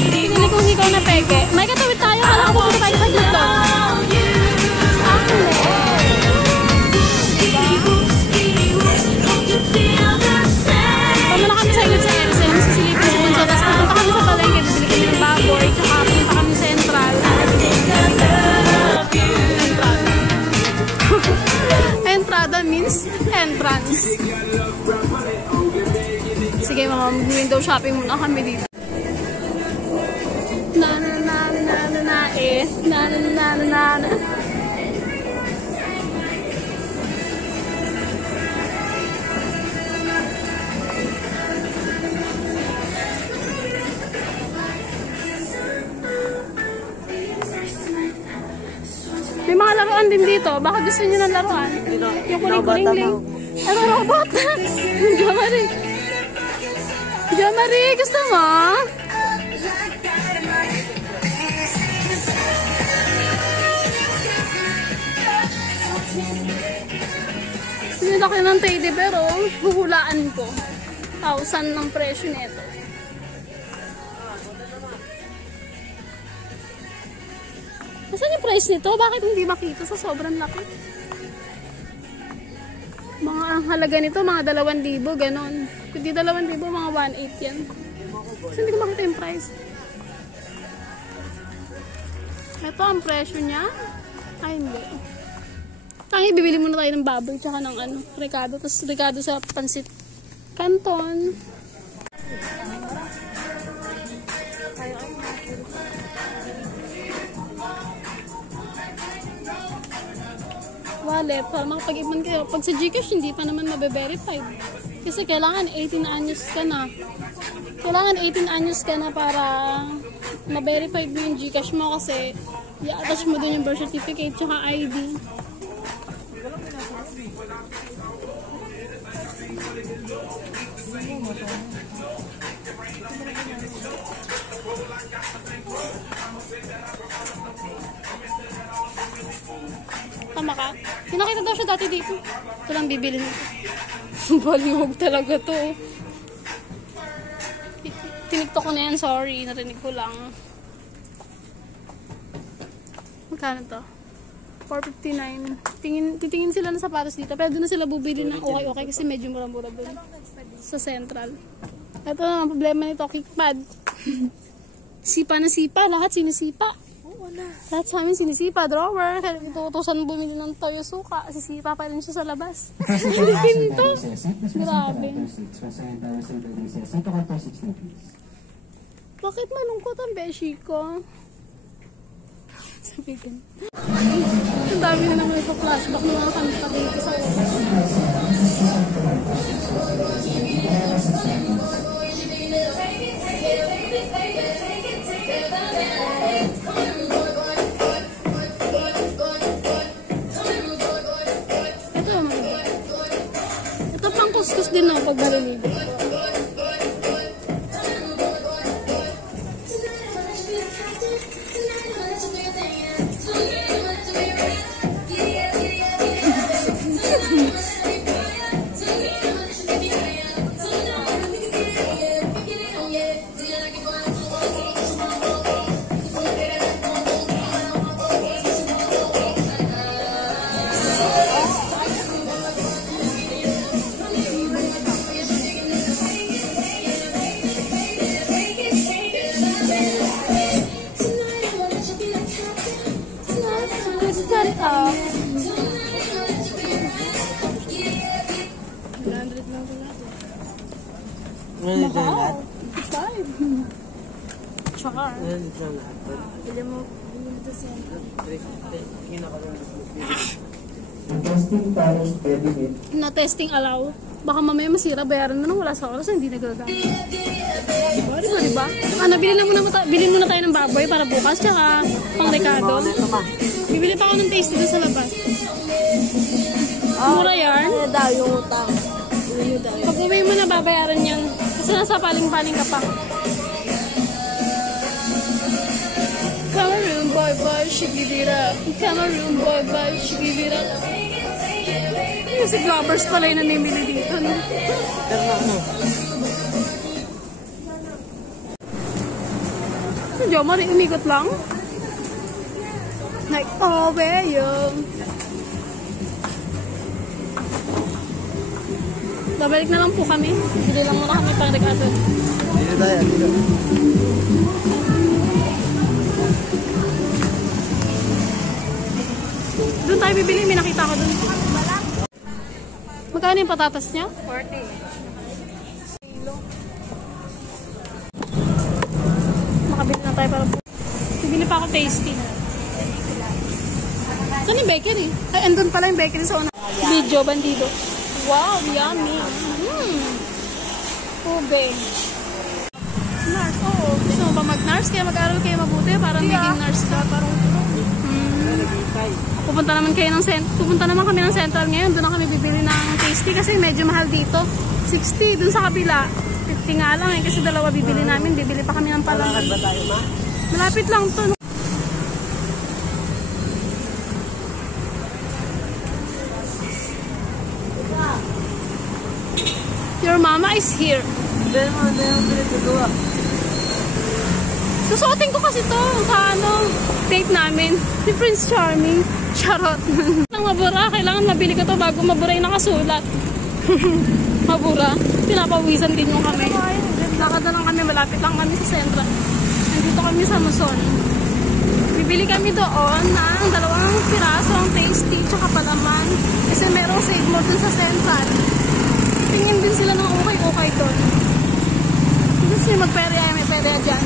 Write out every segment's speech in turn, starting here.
Pinili kong ikaw na peke. May katawid tayo. Kala ko pupunta tayo sa dito. Pamala kami sa inyo sa SM. Sisilipin naman siya. Tapos pupunta kami sa palengke. Bibili kami ng baboy. Tsaka pupunta kami Central. Entrada means entrance. Sige mga window shopping muna kami dito. Na na na na na na eh. Na na na na na na. May mga laruan din dito. Baka gusto niyo ng laruan? Yung kuling-kuling-ling. Ano, robot? Jamari. Jamari, gusto mo? Sinilaki ng teddy pero huhulaan ko. 1,000 ng presyo nito. Saan yung price nito? Bakit hindi makita sa sobrang laki? Mga ang halaga nito, mga 2,000, ganon. Kung di 2,000, mga 1,800 yan. So, hindi ko makita yung price. Ito ang presyo niya. Ay, hindi. Tangi, bibili muna tayo ng baboy tsaka ng ano, Ricardo. Tapos Ricardo sa pansit Canton. Wallet para makapag-ipon kayo. Pag sa Gcash, hindi pa naman mabe-verified. Kasi kailangan 18 anyos ka na. Kailangan 18 anyos ka na para ma-verified mo yung Gcash mo kasi i-attach mo dun yung birth certificate tsaka ID. Tama ka? Pinakita daw siya dati dito. Ito lang bibili nito. Baliwag talaga to. Tiniktok ko na yan, sorry. Narinig ko lang. Magkano to? 459. Titingin sila ng sapatos dito. Pero doon na sila bubili ng okay kasi medyo mura-mura doon. Sa Central. Ito na ang problema nito, kickpad. Sipa na sipa. Lahat sinisipa. Lahat sa amin sinisipa, drawer. Kaya itutusan bumili ng toyo suka. Sisipa pa rin siya sa labas. Hindi pinto. Grabe. Bakit malungkot ang beshi ko? Sabihin. Ang dami na naman ito flashback ng mga kanta dito sa ito pang kuskus din ako pag mariligo. Mahal. 5. Char. Bili mo dito sa na-testing allow. Baka mamaya masira, bayaran na nang wala sa oras, hindi nagagamit. Diba? Bilhin muna tayo ng baboy para bukas, tsaka pang Ricardo. Bibili pa ako ng tasty dun sa labas. Mura yan. Yung utang. Pag uwi mo na, babayaran yan. Kasi nasa paling-paling ka pa. Cameroon boy boy, she give it up. Cameroon boy boy, she give it up. music lovers pala yung nanimili dito, no? Pero ano? Si Jomar, umikot lang. Like, oh, bayo. Babalik na lang po kami. Bili lang muna kami pang regalo. Dito tayo, dito. Doon tayo bibili, may nakita ko doon. Magkano yung patatas niya? 40. Makabili na tayo para po. Bibili pa ako tasty. Saan yung bakery? Ay, andun pala yung bakery sa una. Video, bandido. Wow, yummy. Ube. Nurse, oo. Gusto mo ba mag-nurse? Kaya mag-aral kayo mabuti para maging nurse ka. Pupunta naman kami ng Central ngayon. Doon na kami bibili ng tasty kasi medyo mahal dito. 60 doon sa kabila. 50 nga lang eh kasi dalawa bibili namin. Bibili pa kami ng palang. Malakad ba tayo, ma? Malapit lang to. Your mama is here. Hindi mo pinagagawa. Susuotin ko kasi to sa date namin. Si Prince Charming. Charot. Nang mabura, kailangan mabili ko to bago mabura yung nakasulat. Mabura. Pinapawisan din yung kami. Lakad na lang kami, malapit lang kami sa Central. Nandito kami sa Muson. Bibili kami doon ng 2 piraso ang tasty tsaka palaman. Kasi merong save more dun sa Central. Tingin din sila ng okay doon. Kasi magperya, may perya dyan.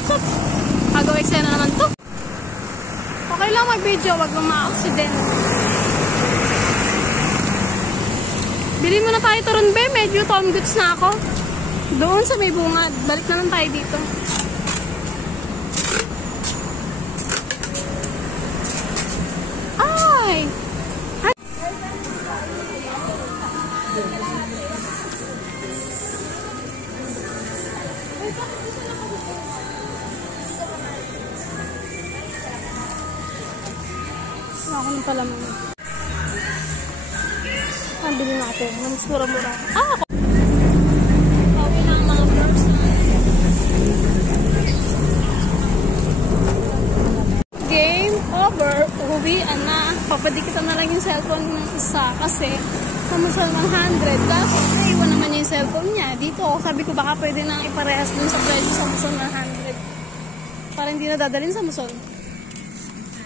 Stop. Agaw eksena naman to. Okay lang mag-video, wag mong ma-accident. Bili mo na tayo turon, be. Medyo tom goods na ako. Doon sa may bungad. Balik na lang tayo dito. Ay! Ako ng palaman. Ang bili natin. Mas mura-mura. Ako! Okay lang mga person. Game over. Uwian na. Papadikitan na lang yung cellphone ng isa kasi samusal 100. Kaso naiwan naman niya yung cellphone niya. Dito, sabi ko baka pwede nang iparehas dun sa presyo samusal 100. Para hindi na dadalhin sa Muson.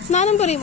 Nanong pa rin mo?